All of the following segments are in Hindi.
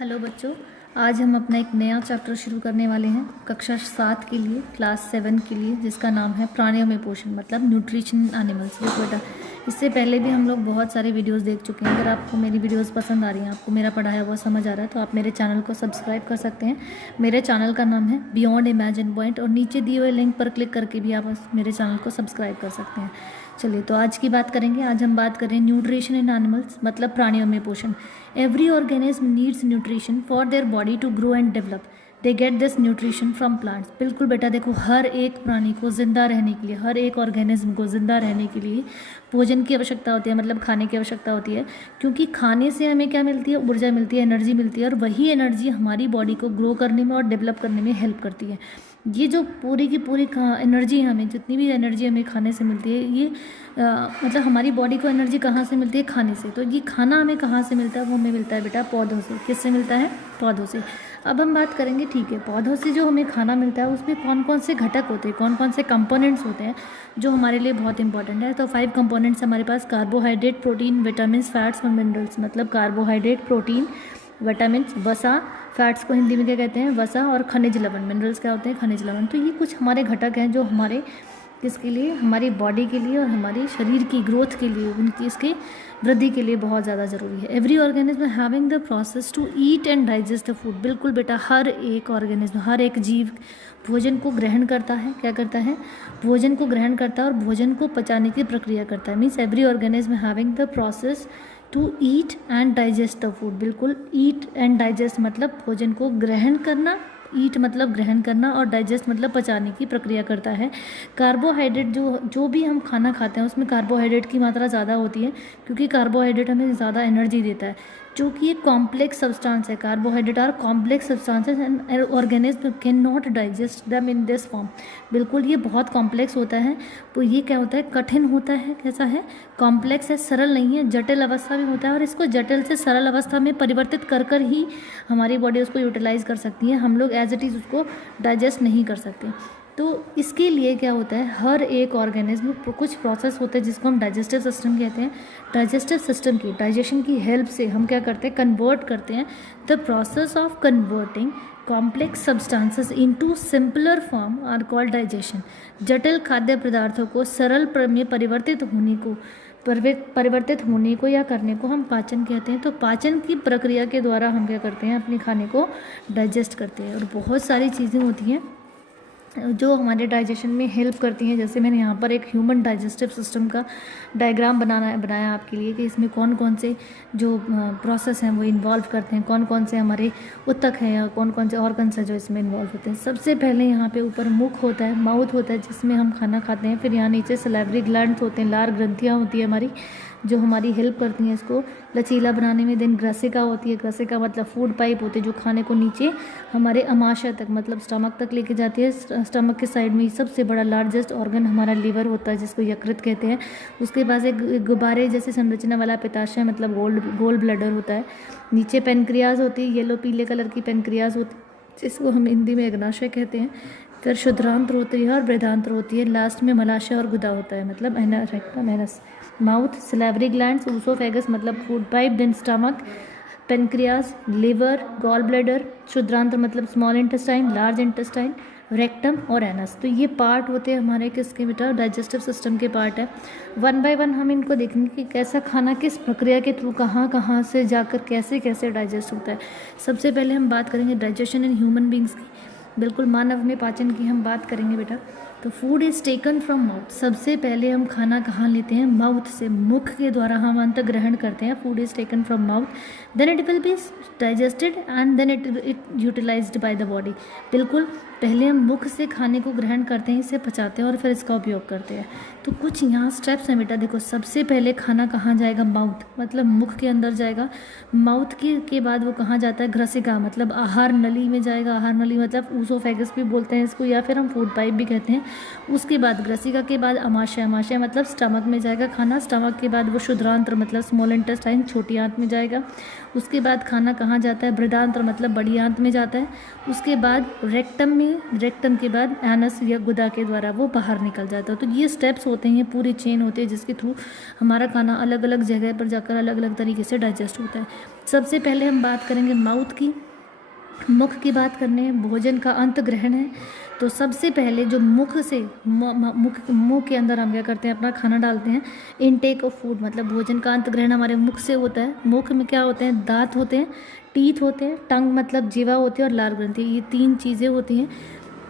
हेलो बच्चों, आज हम अपना एक नया चैप्टर शुरू करने वाले हैं कक्षा 7 के लिए, क्लास 7 के लिए, जिसका नाम है प्राणियों में पोषण मतलब न्यूट्रिशन एनिमल्स। देखो बेटा, इससे पहले भी हम लोग बहुत सारे वीडियोस देख चुके हैं। अगर आपको मेरी वीडियोस पसंद आ रही हैं, आपको मेरा पढ़ाया हुआ समझ आ रहा है, तो आप मेरे चैनल को सब्सक्राइब कर सकते हैं। मेरे चैनल का नाम है बियॉन्ड इमेजिन पॉइंट, और नीचे दिए हुए लिंक पर क्लिक करके भी आप मेरे चैनल को सब्सक्राइब कर सकते हैं। चलिए, तो आज की बात करेंगे। आज हम बात करें न्यूट्रिशन इन एनिमल्स मतलब प्राणियों में पोषण। Every organism needs nutrition for their body to grow and develop. They get this nutrition from plants. बिल्कुल बेटा, देखो, हर एक प्राणी को जिंदा रहने के लिए, हर एक ऑर्गेनिज्म को जिंदा रहने के लिए भोजन की आवश्यकता होती है, मतलब खाने की आवश्यकता होती है। क्योंकि खाने से हमें क्या मिलती है? ऊर्जा मिलती है, एनर्जी मिलती है, और वही एनर्जी हमारी बॉडी को ग्रो करने में और डेवलप करने में हेल्प करती है। ये जो पूरी की पूरी एनर्जी हमें, जितनी भी एनर्जी हमें खाने से मिलती है, ये मतलब हमारी बॉडी को एनर्जी कहाँ से मिलती है? खाने से। तो ये खाना हमें कहाँ से मिलता है? वो हमें मिलता है बेटा पौधों से। किससे मिलता है? पौधों से। अब हम बात करेंगे, ठीक है, पौधों से जो हमें खाना मिलता है उसमें कौन कौन से घटक होते हैं, कौन कौन से कंपोनेंट्स होते हैं जो हमारे लिए बहुत इंपॉर्टेंट है। तो 5 कंपोनेंट्स हमारे पास: कार्बोहाइड्रेट, प्रोटीन, विटामिन, फैट्स और मिनरल्स। मतलब कार्बोहाइड्रेट, प्रोटीन, विटामिन, वसा, फैट्स को हिंदी में क्या कहते हैं? वसा, और खनिज लवण। मिनरल्स क्या होते हैं? खनिज लवण। तो ये कुछ हमारे घटक हैं जो हमारे किसके लिए? हमारी बॉडी के लिए और हमारे शरीर की ग्रोथ के लिए, उनकी इसकी वृद्धि के लिए बहुत ज़्यादा ज़रूरी है। Every organism having the process to eat and digest the food. बिल्कुल बेटा, हर एक ऑर्गेनिज्म, हर एक जीव भोजन को ग्रहण करता है। क्या करता है? भोजन को ग्रहण करता है और भोजन को पचाने की प्रक्रिया करता है। Means every organism having the process to eat and digest the food. बिल्कुल, ईट एंड डाइजेस्ट मतलब भोजन को ग्रहण करना, ईट मतलब ग्रहण करना, और डाइजेस्ट मतलब पचाने की प्रक्रिया करता है। कार्बोहाइड्रेट, जो भी हम खाना खाते हैं उसमें कार्बोहाइड्रेट की मात्रा ज़्यादा होती है, क्योंकि कार्बोहाइड्रेट हमें ज़्यादा एनर्जी देता है। जो कि एक कॉम्प्लेक्स सब्सटेंस है, carbohydrate are complex substances and organism can not digest them in this form. बिल्कुल, ये बहुत कॉम्प्लेक्स होता है। तो ये क्या होता है? कठिन होता है। कैसा है? कॉम्प्लेक्स है, सरल नहीं है, जटिल अवस्था में होता है, और इसको जटिल से सरल अवस्था में परिवर्तित कर कर ही हमारी बॉडी उसको यूटिलाइज कर सकती है। हम लोग एज इट इज़ उसको डाइजेस्ट नहीं कर सकते। तो इसके लिए क्या होता है? हर एक ऑर्गेनिज्म कुछ प्रोसेस होते हैं जिसको हम डाइजेस्टिव सिस्टम कहते हैं। डाइजेस्टिव सिस्टम की, डाइजेशन की हेल्प से हम क्या करते हैं? कन्वर्ट करते हैं। The process of converting complex substances into simpler form are called digestion. जटिल खाद्य पदार्थों को सरल में परिवर्तित होने को या करने को हम पाचन कहते हैं। तो पाचन की प्रक्रिया के द्वारा हम क्या करते हैं? अपने खाने को डाइजेस्ट करते हैं। और बहुत सारी चीज़ें होती हैं जो हमारे डाइजेशन में हेल्प करती हैं। जैसे मैंने यहाँ पर एक ह्यूमन डाइजेस्टिव सिस्टम का डायग्राम बनाया आपके लिए, कि इसमें कौन कौन से जो प्रोसेस हैं वो इन्वॉल्व करते हैं, कौन कौन से हमारे ऊतक हैं या कौन कौन से ऑर्गन्स हैं जो इसमें इन्वॉल्व होते हैं। सबसे पहले यहाँ पे ऊपर मुख होता है, माउथ होता है, जिसमें हम खाना खाते हैं। फिर यहाँ नीचे सलाइवरी ग्लैंड्स होते हैं, लार ग्रंथियाँ होती है हमारी, जो हमारी हेल्प करती हैं इसको लचीला बनाने में। देन ग्रसिका होती है, ग्रसिका मतलब फूड पाइप होती है, जो खाने को नीचे हमारे अमाशय तक मतलब स्टमक तक लेके जाती है। स्टमक के साइड में सबसे बड़ा लार्जेस्ट ऑर्गन हमारा लीवर होता है, जिसको यकृत कहते हैं। उसके पास एक गुब्बारे जैसे संरचना वाला पित्ताशय मतलब गोल ब्लैडर होता है। नीचे पेनक्रियाज होती है, येलो पीले कलर की पेनक्रियाज होती है, जिसको हम हिंदी में अग्नाशय कहते हैं। फिर शुद्रांत्र होती है और बृहदांत्र होती है। लास्ट में मलाशय और गुदा होता है, मतलब rectum, anus, mouth, salivary glands, oesophagus मतलब food pipe, then stomach, pancreas, liver, gall bladder, शुद्रांत्र मतलब small intestine, large intestine, rectum और एनस। तो ये पार्ट होते हैं हमारे किसके बेटा? डाइजेस्टिव सिस्टम के पार्ट है। वन बाय वन हम इनको देखेंगे कि कैसा खाना किस प्रक्रिया के थ्रू कहाँ कहाँ से जाकर कैसे कैसे डाइजेस्ट होता है। सबसे पहले हम बात करेंगे डाइजेशन इन ह्यूमन बींग्स की। बिल्कुल, मानव में पाचन की हम बात करेंगे बेटा। तो food is taken from mouth. सबसे पहले हम खाना कहाँ लेते हैं? माउथ से, मुख के द्वारा हम अंत ग्रहण करते हैं। Food is taken from mouth, then it will be digested and then it utilized by the body. बिल्कुल, पहले हम मुख से खाने को ग्रहण करते हैं, इसे पचाते हैं और फिर इसका उपयोग करते हैं। तो कुछ यहाँ स्टेप्स हैं बेटा। देखो, सबसे पहले खाना कहाँ जाएगा? माउथ, मतलब मुख के अंदर जाएगा। माउथ के बाद वो कहाँ जाता है? ग्रसिका मतलब आहार नली में जाएगा। आहार नली मतलब ऊसोफेगस भी बोलते हैं इसको, या फिर हम फूड पाइप भी कहते हैं। उसके बाद ग्रसिका के बाद अमाशय, अमाशय मतलब स्टमक में जाएगा खाना, स्टमक के बाद वो शुद्रांत्र मतलब स्मॉल इंटेस्टाइन छोटी आंत में जाएगा। उसके बाद खाना कहाँ जाता है, बृहदांत्र मतलब बड़ी आंत में जाता है। उसके बाद रेक्टम में, रेक्टम के बाद एनस या गुदा के द्वारा वो बाहर निकल जाता है। तो ये स्टेप्स होते हैं, पूरी चेन होती है जिसके थ्रू हमारा खाना अलग अलग जगह पर जाकर अलग अलग तरीके से डाइजेस्ट होता है। सबसे पहले हम बात करेंगे माउथ की, मुख की बात करने हैं। भोजन का अंत ग्रहण है, तो सबसे पहले जो मुख से मुंह के अंदर हम क्या करते हैं, अपना खाना डालते हैं। इनटेक ऑफ फूड मतलब भोजन का अंत ग्रहण हमारे मुख से होता है। मुख में क्या होते हैं, दांत होते हैं, टीथ होते हैं, टंग मतलब जीवा होती है और लार ग्रंथि, ये 3 चीज़ें होती हैं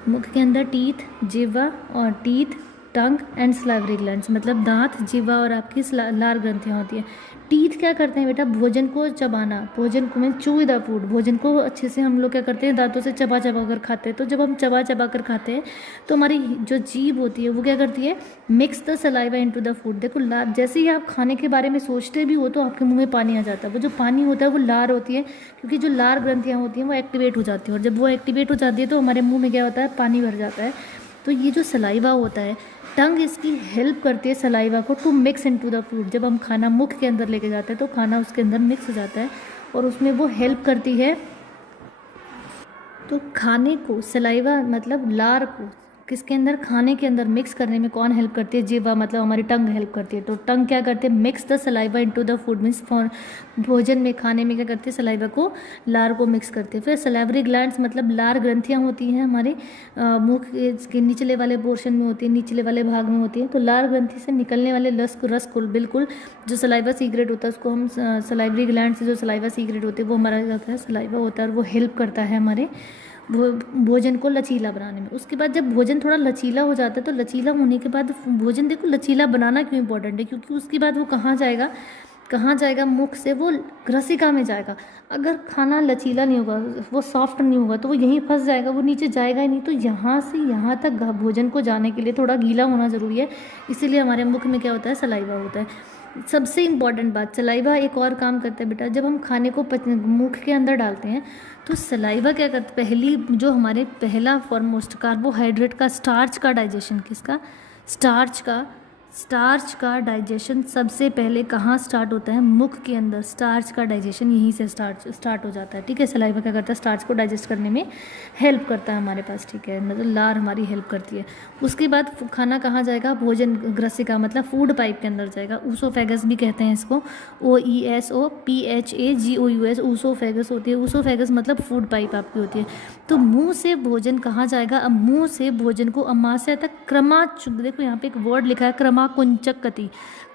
मुख के अंदर। टीथ, जीवा और teeth, tongue and salivary glands मतलब दांत, जीवा और आपकी लार ग्रंथियाँ होती हैं। टीथ क्या करते हैं बेटा, भोजन को चबाना, भोजन को में चू द फूड, भोजन को अच्छे से हम लोग क्या करते हैं, दांतों से चबा चबा कर खाते हैं। तो जब हम चबा चबा कर खाते हैं तो हमारी जो जीभ होती है वो क्या करती है, mix the saliva into the food. देखो लार, जैसे ही आप खाने के बारे में सोचते भी हो तो आपके मुंह में पानी आ जाता है। वो जो पानी होता है वो लार होती है, क्योंकि जो लार ग्रंथियाँ होती हैं वो एक्टिवेट हो जाती हैं, और जब वो एक्टिवेट हो जाती है तो हमारे मुँह में क्या होता है, पानी भर जाता है। तो ये जो सलाइवा होता है, टंग इसकी हेल्प करती है सलाइवा को to mix into the food. जब हम खाना मुख के अंदर लेके जाते हैं तो खाना उसके अंदर मिक्स हो जाता है और उसमें वो हेल्प करती है। तो खाने को सलाइवा मतलब लार को किसके अंदर, खाने के अंदर मिक्स करने में कौन हेल्प करती है, जीवा मतलब हमारी टंग हेल्प करती है। तो टंग क्या करते हैं, mix the saliva into the food means भोजन में, खाने में क्या करती है, सलाइवा को, लार को मिक्स करते हैं। फिर सलाइवरी ग्लैंड्स मतलब लार ग्रंथियाँ होती हैं हमारे मुख के निचले वाले पोर्शन में होती है, निचले वाले भाग में होती है। तो लार ग्रंथि से निकलने वाले रस को बिल्कुल जो सलाइवा सीक्रेट होता है उसको हम सलाइवरी ग्लैंड से जो सलाइवा सीक्रेट होते हैं वो हमारा जाता है सलाइवा होता है और वो हेल्प करता है हमारे भोजन को लचीला बनाने में। उसके बाद जब भोजन थोड़ा लचीला हो जाता है तो लचीला होने के बाद भोजन, देखो लचीला बनाना क्यों इंपॉर्टेंट है, क्योंकि उसके बाद वो कहाँ जाएगा, मुख से वो ग्रसिका में जाएगा। अगर खाना लचीला नहीं होगा, वो सॉफ्ट नहीं होगा तो वो यहीं फंस जाएगा, वो नीचे जाएगा ही नहीं। तो यहाँ से यहाँ तक भोजन को जाने के लिए थोड़ा गीला होना ज़रूरी है, इसीलिए हमारे मुख में क्या होता है, सलाइवा होता है। सबसे इम्पॉर्टेंट बात, सलाइवा एक और काम करता है बेटा, जब हम खाने को मुख के अंदर डालते हैं तो सलाइवा क्या करता है, पहली जो हमारे पहला फॉरमोस्ट कार्बोहाइड्रेट का, स्टार्च का डाइजेशन, किसका, स्टार्च का डाइजेशन सबसे पहले कहाँ स्टार्ट होता है, मुख के अंदर। स्टार्च का डाइजेशन यहीं से स्टार्ट हो जाता है, ठीक है। सलाइवा क्या करता है, स्टार्च को डाइजेस्ट करने में हेल्प करता है हमारे पास, ठीक है, मतलब लार हमारी हेल्प करती है। उसके बाद खाना कहाँ जाएगा, भोजन ग्रसिका मतलब फूड पाइप के अंदर जाएगा। ऊसोफेगस भी कहते हैं इसको, OESOPHAGOUS, ऊसोफेगस होती है। ऊसोफेगस मतलब फूड पाइप आपकी होती है। तो मुंह से भोजन कहाँ जाएगा, अब मुंह से भोजन को अमाशय तक देखो यहाँ पे एक वर्ड लिखा है, क्रमाकुंचक गति।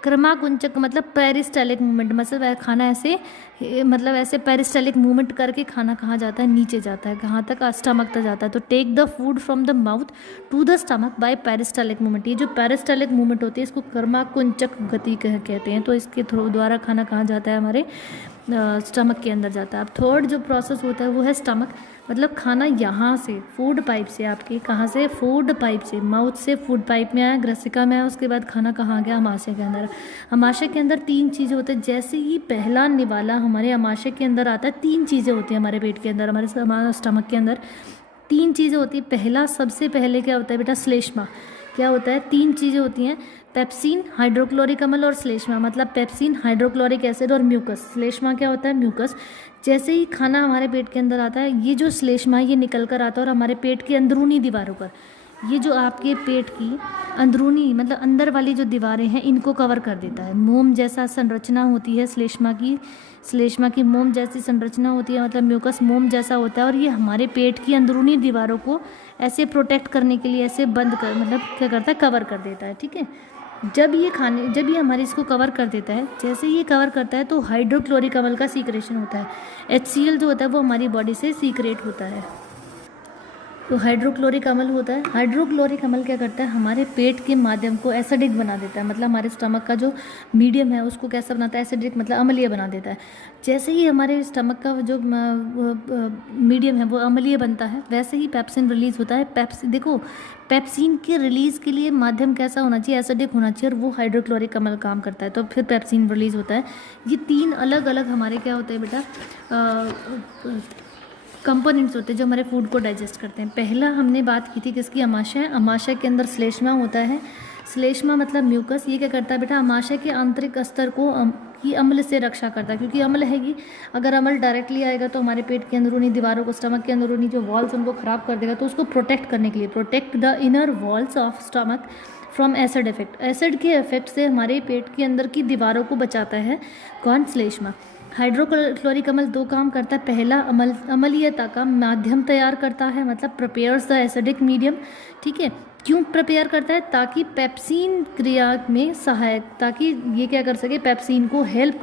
क्रमाकुंचक मतलब पेरिस्टालिक मूवमेंट, मतलब खाना ऐसे, मतलब ऐसे पेरिस्टालिक मूवमेंट करके खाना कहाँ जाता है, नीचे जाता है, कहाँ तक, स्टमक तक जाता है। तो take the food from the mouth to the stomach by peristaltic movement. ये जो पेरिस्टालिक मूवमेंट होती है इसको क्रमाकुंचक गति कहते हैं। तो इसके द्वारा खाना कहाँ जाता है, हमारे स्टमक के अंदर जाता है। अब थर्ड जो प्रोसेस होता है वो है स्टमक, मतलब खाना यहाँ से फूड पाइप से, आपके कहाँ से, फूड पाइप से, माउथ से फूड पाइप में आया, ग्रसिका में आया, उसके बाद खाना कहाँ गया, अमाशय के अंदर। अमाशय के अंदर 3 चीज़ें होती हैं। जैसे ही पहला निवाला हमारे अमाशय के अंदर आता है, 3 चीज़ें होती हैं हमारे पेट के अंदर, हमारे स्टमक के अंदर 3 चीज़ें होती हैं। पहला, सबसे पहले क्या होता है बेटा, श्लेष्मा। क्या होता है, 3 चीज़ें होती हैं, पेप्सिन, हाइड्रोक्लोरिक अम्ल और श्लेष्मा, मतलब पेप्सिन, हाइड्रोक्लोरिक एसिड और म्यूकस। श्लेष्मा क्या होता है, म्यूकस। जैसे ही खाना हमारे पेट के अंदर आता है, ये जो श्लेष्मा ये निकल कर आता है और हमारे पेट की अंदरूनी दीवारों पर, ये जो आपके पेट की अंदरूनी मतलब अंदर वाली जो दीवारें हैं इनको कवर कर देता है। मोम जैसा संरचना होती है श्लेष्मा की मोम जैसी संरचना होती है, मतलब म्यूकस मोम जैसा होता है, और ये हमारे पेट की अंदरूनी दीवारों को ऐसे प्रोटेक्ट करने के लिए ऐसे बंद कर, मतलब क्या करता है, कवर कर देता है, ठीक है। जब ये हमारे इसको कवर कर देता है, जैसे ये कवर करता है तो हाइड्रोक्लोरिक अम्ल का सीक्रेशन होता है। HCl जो होता है वो हमारी बॉडी से सीक्रेट होता है। तो हाइड्रोक्लोरिक अम्ल होता है। हाइड्रोक्लोरिक अम्ल क्या करता है, हमारे पेट के माध्यम को एसिडिक बना देता है, मतलब हमारे स्टमक का जो मीडियम है उसको कैसा बनाता है, एसिडिक मतलब अम्लीय बना देता है। जैसे ही हमारे स्टमक का जो मीडियम है वो अम्लीय बनता है, वैसे ही पेप्सिन रिलीज होता है। देखो पेप्सिन के रिलीज़ के लिए माध्यम कैसा होना चाहिए, एसिडिक होना चाहिए, और वो हाइड्रोक्लोरिक अम्ल काम करता है, तो फिर पेप्सिन रिलीज़ होता है। ये 3 अलग अलग हमारे क्या होते हैं बेटा, कंपोनेंट्स होते हैं जो हमारे फूड को डाइजेस्ट करते हैं। पहला हमने बात की थी किसकी, आमाशय। आमाशय के अंदर श्लेष्मा होता है। श्लेष्मा मतलब म्यूकस। ये क्या करता है बेटा, आमाशय के आंतरिक स्तर को की अम्ल से रक्षा करता है, क्योंकि अम्ल है ये, अगर अम्ल डायरेक्टली आएगा तो हमारे पेट के अंदरूनी दीवारों को, स्टमक के अंदरूनी जो वॉल्स उनको ख़राब कर देगा। तो उसको प्रोटेक्ट करने के लिए, protect the inner walls of stomach from acid effect, acid के इफेक्ट से हमारे पेट के अंदर की दीवारों को बचाता है कौन, श्लेष्मा। हाइड्रोक्लोरिक अम्ल दो काम करता है। पहला, अम्लीयता का माध्यम तैयार करता है, मतलब प्रिपेयर्स द एसिडिक मीडियम। ठीक है, क्यों प्रिपेयर करता है, ताकि पेप्सिन क्रिया में सहायक, ताकि ये क्या कर सके, पेप्सिन को हेल्प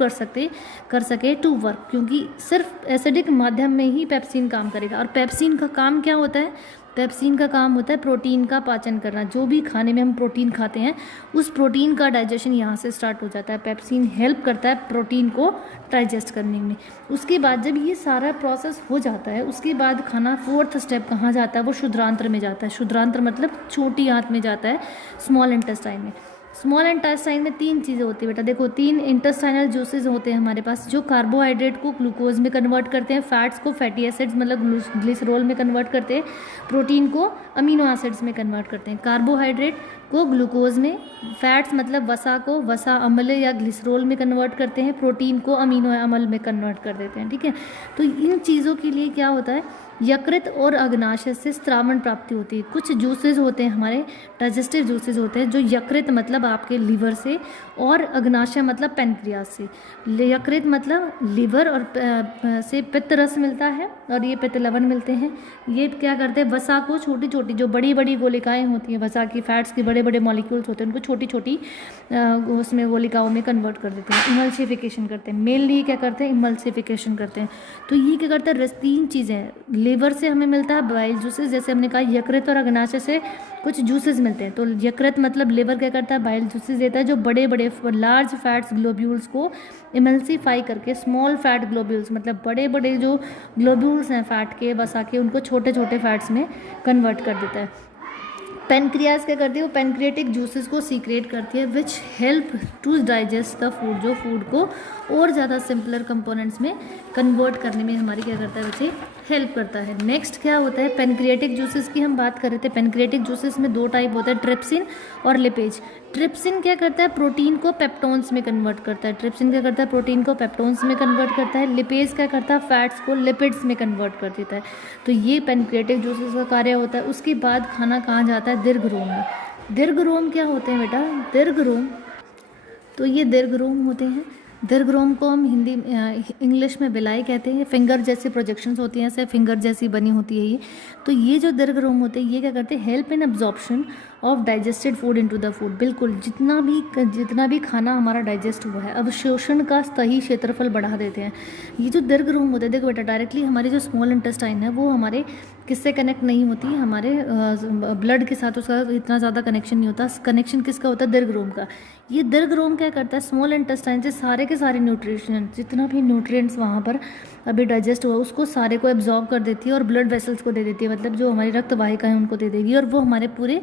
कर सके टू वर्क, क्योंकि सिर्फ एसिडिक माध्यम में ही पेप्सिन काम करेगा। और पेप्सिन का काम क्या होता है, पेप्सिन का काम होता है प्रोटीन का पाचन करना। जो भी खाने में हम प्रोटीन खाते हैं उस प्रोटीन का डाइजेशन यहाँ से स्टार्ट हो जाता है। पेप्सिन हेल्प करता है प्रोटीन को डाइजेस्ट करने में। उसके बाद जब ये सारा प्रोसेस हो जाता है, उसके बाद खाना फोर्थ स्टेप कहाँ जाता है, वो शुद्रांत्र में जाता है। शुद्रांत्र मतलब छोटी आंत में जाता है, स्मॉल इंटेस्टाइन में। स्मॉल इंटेस्टाइन में तीन चीज़ें होती है बेटा, देखो तीन इंटेस्टाइनल जूसेस होते हैं हमारे पास, जो कार्बोहाइड्रेट को ग्लूकोज में कन्वर्ट करते हैं, फैट्स को फैटी एसिड्स मतलब ग्लिसरॉल में कन्वर्ट करते हैं, प्रोटीन को अमीनो एसिड्स में कन्वर्ट करते हैं। कार्बोहाइड्रेट को ग्लूकोज में, फैट्स मतलब वसा को वसा अम्ल या ग्लिसरॉल में कन्वर्ट करते हैं, प्रोटीन को अमीनो अम्ल में कन्वर्ट कर देते हैं। ठीक है, तो इन चीज़ों के लिए क्या होता है, यकृत और अग्नाशय से स्रावण प्राप्ति होती है। कुछ जूसेस होते हैं हमारे, डाइजेस्टिव जूसेस होते हैं, जो यकृत मतलब आपके लीवर से, और अग्नाशय मतलब पेनक्रियाज से। यकृत मतलब लीवर और से पित्त रस मिलता है, और ये पित्त लवण मिलते हैं। ये क्या करते हैं, वसा को छोटी छोटी, जो बड़ी बड़ी गोलिकाएँ होती हैं वसा की, फैट्स की बड़े बड़े मॉलिक्यूल्स होते हैं, उनको छोटी छोटी उसमें गोलिकाओं में कन्वर्ट कर देते हैं, इमल्सिफिकेशन करते हैं। मेनली क्या करते हैं, इमल्सिफिकेशन करते हैं। तो ये क्या करते हैं, तीन चीज़ें, लीवर से हमें मिलता है बाइल जूसेस, जैसे हमने कहा यकृत और अग्नाशय से कुछ जूसेस मिलते हैं। तो यकृत मतलब लीवर क्या करता है, बाइल जूसेस देता है, जो बड़े बड़े लार्ज फैट्स ग्लोब्यूल्स को इमल्सीफाई करके स्मॉल फैट ग्लोब्यूल्स मतलब बड़े बड़े जो ग्लोब्यूल्स हैं फैट के, वसा के, उनको छोटे छोटे फैट्स में कन्वर्ट कर देता है। पेनक्रियाज क्या करती है, वो पेनक्रिएटिक जूसेस को सीक्रेट करती है, which help to digest the food, जो फूड को और ज़्यादा सिंपलर कंपोनेंट्स में कन्वर्ट करने में हमारी क्या करता है, बच्चे हेल्प करता है। नेक्स्ट क्या होता है, पेनक्रिएटिक जूसेस की हम बात कर रहे थे। पेनक्रिएटिक जूसेस में दो टाइप होते हैं, ट्रिप्सिन और लिपेज। ट्रिप्सिन क्या करता है, प्रोटीन को पेप्टोन्स में कन्वर्ट करता है। ट्रिप्सिन क्या करता है, प्रोटीन को पेप्टोन्स में कन्वर्ट करता है। लिपेज क्या करता है, फैट्स को लिपिड्स में कन्वर्ट कर देता है। तो ये पेनक्रिएटिक जूसेस का कार्य होता है। उसके बाद खाना कहाँ जाता है, दीर्घरोम में। दीर्घरोम क्या होते हैं बेटा, दीर्घरोम, तो ये दीर्घरोम होते हैं। दीर्घरोम को हम हिंदी इंग्लिश में बिलाई कहते हैं। फिंगर जैसी प्रोजेक्शंस होती हैं, ऐसे फिंगर जैसी बनी होती है ये। तो ये जो दीर्घरोम होते हैं, ये क्या करते हैं, help in absorption of digested food into the food. बिल्कुल जितना भी खाना हमारा डाइजेस्ट हुआ है, अवशोषण का सही क्षेत्रफल बढ़ा देते हैं। ये जो दीर्घरोम होते हैं, देखो बेटा डायरेक्टली हमारी जो स्मॉल इंटेस्टाइन है वो हमारे किससे कनेक्ट नहीं होती, हमारे ब्लड के साथ उसका इतना ज़्यादा कनेक्शन नहीं होता। कनेक्शन किसका होता है, दीर्घरोम का। ये दीर्घरोम क्या करता है, स्मॉल इंटेस्टाइन से सारे के सारे न्यूट्रिशन, जितना भी न्यूट्रिएंट्स वहाँ पर अभी डाइजेस्ट हुआ उसको सारे को एब्जॉर्ब कर देती है और ब्लड वेसल्स को दे देती है, मतलब जो हमारी रक्त वाहिका है उनको दे देगी, और वो हमारे पूरे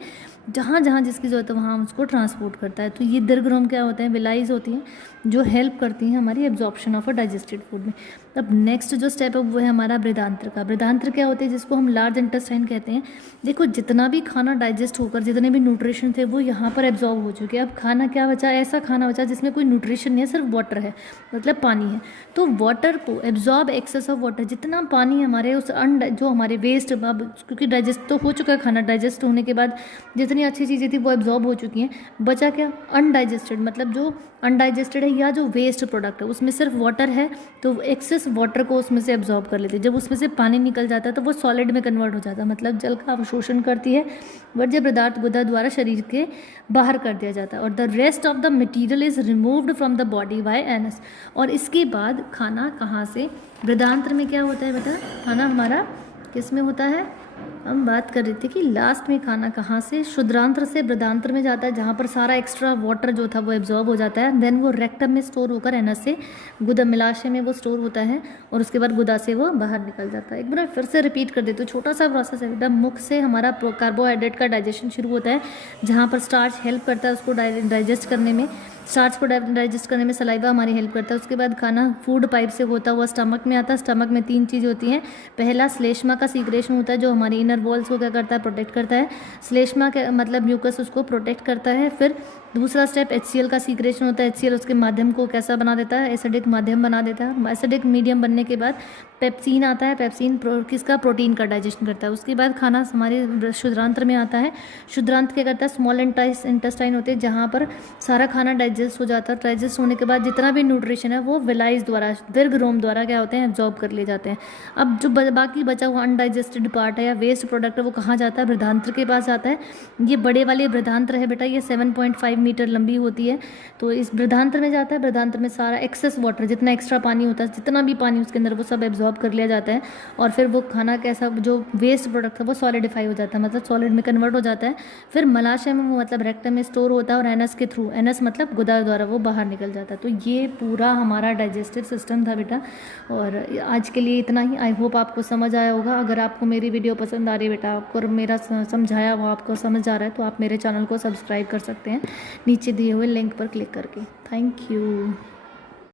जहाँ जहाँ जिसकी ज़रूरत है वहाँ उसको ट्रांसपोर्ट करता है। तो ये दीर्घरोम क्या होते हैं, विलाइज होती हैं, जो हेल्प करती हैं हमारी absorption of a digested food में। अब नेक्स्ट जो स्टेप है वो है हमारा बृहदांत्र का। बृहदांत्र क्या होते हैं, जिसको हम लार्ज इंटेस्टाइन कहते हैं। देखो जितना भी खाना डाइजेस्ट होकर जितने भी न्यूट्रिशन थे वो यहाँ पर एब्जॉर्ब हो चुके हैं। अब खाना क्या बचा, ऐसा खाना बचा जिसमें कोई न्यूट्रिशन नहीं है, सिर्फ वाटर है, मतलब पानी है। तो वाटर को एब्जॉर्ब, एक्सेस ऑफ वाटर, जितना पानी हमारे उस जो हमारे वेस्ट, अब क्योंकि डाइजेस्ट तो हो चुका है खाना, डाइजेस्ट होने के बाद जितनी अच्छी चीज़ें थी वो एब्जॉर्ब हो चुकी हैं, बचा क्या, अनडाइजेस्टेड, मतलब जो अनडाइजेस्टेड है या जो वेस्ट प्रोडक्ट है उसमें सिर्फ वाटर है, तो एक्सेस वाटर को उसमें से एब्जॉर्ब कर लेती है। जब उसमें से पानी निकल जाता है तो वो सॉलिड में कन्वर्ट हो जाता है, मतलब जल का अवशोषण करती है, वर्ज्य पदार्थ गुदा द्वारा शरीर के बाहर कर दिया जाता है। और the rest of the material is removed from the body by anus. और इसके बाद खाना कहाँ से, बृहदांत्र में क्या होता है बेटा, खाना हमारा किस में होता है, हम बात कर रहे थे कि लास्ट में खाना कहाँ से, शुद्रांत्र से बृहदांत्र में जाता है, जहाँ पर सारा एक्स्ट्रा वाटर जो था वो एब्जॉर्ब हो जाता है। देन वो रेक्टम में स्टोर होकर एनस से गुदा मिलाशय में वो स्टोर होता है, और उसके बाद गुदा से वो बाहर निकल जाता है। एक बार फिर से रिपीट कर देते, तो छोटा सा प्रोसेस है बेटा। मुख से हमारा कार्बोहाइड्रेट का डाइजेशन शुरू होता है, जहाँ पर स्टार्च हेल्प करता है उसको डाइजेस्ट करने में। स्टार्च को डाइजेस्ट करने में सलाइवा हमारी हेल्प करता है। उसके बाद खाना फूड पाइप से होता हुआ स्टमक में आता है। स्टमक में 3 चीज़ होती हैं। पहला श्लेष्मा का सीक्रेशन होता है जो हमारी इनर वॉल्स को क्या करता है, प्रोटेक्ट करता है। श्लेष्मा के मतलब म्यूकस उसको प्रोटेक्ट करता है। फिर दूसरा स्टेप HCl का सीक्रेशन होता है। HCl उसके माध्यम को कैसा बना देता है, एसिडिक माध्यम बना देता है। एसिडिक मीडियम बनने के बाद पेप्सिन आता है। पेप्सिन किसका, प्रोटीन का डाइजेशन करता है। उसके बाद खाना हमारे शुद्रांत्र में आता है। शुद्रांत्र क्या करता है, स्मॉल इंटेस्टाइन होते हैं जहाँ पर सारा खाना डाइजेस्ट हो जाता है। डाइजेस्ट होने के बाद जितना भी न्यूट्रिशन है वो विलाइज द्वारा, दीर्घ रोम द्वारा क्या होते हैं, एब्जॉर्ब कर लिए जाते हैं। अब जो बाकी बचा हुआ अनडाइजेस्टेड पार्ट है या वेस्ट प्रोडक्ट है वो कहाँ जाता है, बृहदांत्र के पास जाता है। ये बड़े वाले बृहदांत्र है बेटा, ये 7.5 मीटर लंबी होती है। तो इस बृहदांत्र में जाता है। बृहदांत्र में सारा एक्सेस वाटर, जितना एक्स्ट्रा पानी होता है, जितना भी पानी उसके अंदर, वो सब एब्जॉर्ब कर लिया जाता है। और फिर वो खाना कैसा, जो वेस्ट प्रोडक्ट है वो सॉलिडिफाई हो जाता है, मतलब सॉलिड में कन्वर्ट हो जाता है। फिर मलाशय में वो मतलब रेक्टम में स्टोर होता है और एनस के थ्रू, एनस मतलब गुदा द्वारा वो बाहर निकल जाता है। तो ये पूरा हमारा डाइजेस्टिव सिस्टम था बेटा। और आज के लिए इतना ही। आई होप आपको समझ आया होगा। अगर आपको मेरी वीडियो पसंद आ रही है बेटा, आपको मेरा समझाया वो आपको समझ आ रहा है, तो आप मेरे चैनल को सब्सक्राइब कर सकते हैं नीचे दिए हुए लिंक पर क्लिक करके। Thank you.